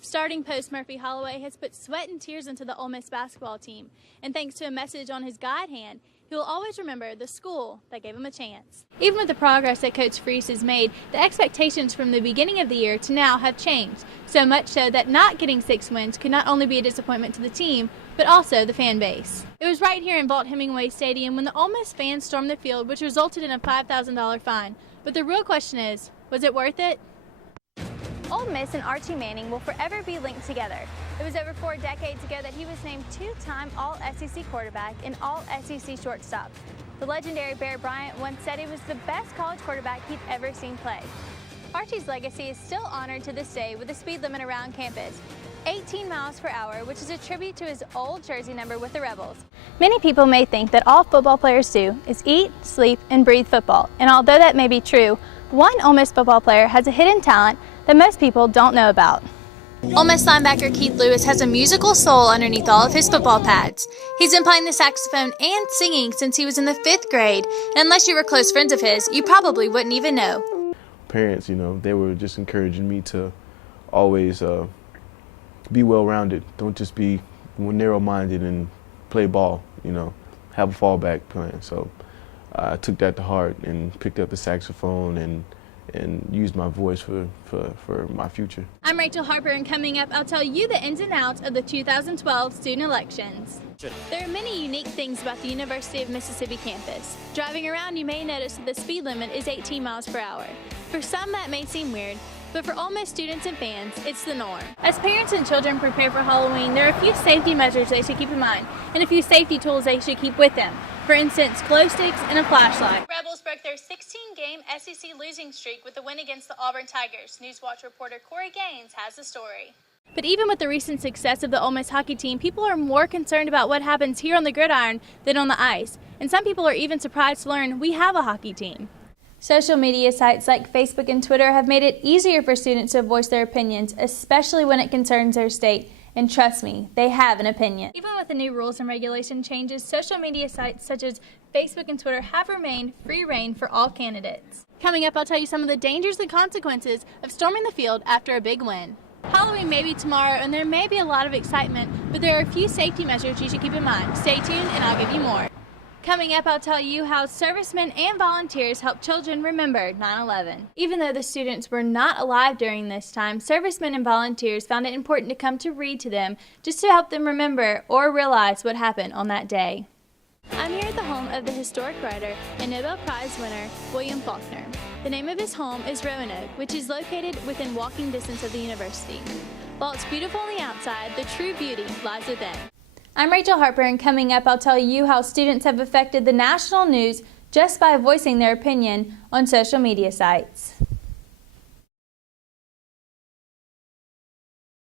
Starting post Murphy Holloway has put sweat and tears into the Ole Miss basketball team, and thanks to a message on his guide hand, he will always remember the school that gave him a chance. Even with the progress that Coach Freese has made, the expectations from the beginning of the year to now have changed, so much so that not getting 6 wins could not only be a disappointment to the team, but also the fan base. It was right here in Vaught-Hemingway Stadium when the Ole Miss fans stormed the field, which resulted in a $5,000 fine. But the real question is, was it worth it? Ole Miss and Archie Manning will forever be linked together. It was over 4 decades ago that he was named 2-time All-SEC quarterback and All-SEC shortstop. The legendary Bear Bryant once said he was the best college quarterback he'd ever seen play. Archie's legacy is still honored to this day with the speed limit around campus, 18 miles per hour, which is a tribute to his old jersey number with the Rebels. Many people may think that all football players do is eat, sleep, and breathe football, and although that may be true, one Ole Miss football player has a hidden talent that most people don't know about. Ole Miss linebacker Keith Lewis has a musical soul underneath all of his football pads. He's been playing the saxophone and singing since he was in the 5th grade, and unless you were close friends of his, you probably wouldn't even know. Parents, they were just encouraging me to always be well-rounded. Don't just be narrow-minded and play ball, have a fallback plan. So I took that to heart and picked up the saxophone and used my voice for my future. I'm Rachel Harper, and coming up, I'll tell you the ins and outs of the 2012 student elections. There are many unique things about the University of Mississippi campus. Driving around, you may notice that the speed limit is 18 miles per hour. For some, that may seem weird, but for Ole Miss students and fans, it's the norm. As parents and children prepare for Halloween, there are a few safety measures they should keep in mind, and a few safety tools they should keep with them. For instance, glow sticks and a flashlight. Rebels broke their 16-game SEC losing streak with a win against the Auburn Tigers. Newswatch reporter Corey Gaines has the story. But even with the recent success of the Ole Miss hockey team, people are more concerned about what happens here on the gridiron than on the ice. And some people are even surprised to learn we have a hockey team. Social media sites like Facebook and Twitter have made it easier for students to voice their opinions, especially when it concerns their state. And trust me, they have an opinion. Even with the new rules and regulation changes, social media sites such as Facebook and Twitter have remained free reign for all candidates. Coming up, I'll tell you some of the dangers and consequences of storming the field after a big win. Halloween may be tomorrow, and there may be a lot of excitement, but there are a few safety measures you should keep in mind. Stay tuned, and I'll give you more. Coming up, I'll tell you how servicemen and volunteers help children remember 9/11. Even though the students were not alive during this time, servicemen and volunteers found it important to come to read to them just to help them remember or realize what happened on that day. I'm here at the home of the historic writer and Nobel Prize winner, William Faulkner. The name of his home is Roanoke, which is located within walking distance of the university. While it's beautiful on the outside, the true beauty lies within. I'm Rachel Harper, and coming up, I'll tell you how students have affected the national news just by voicing their opinion on social media sites.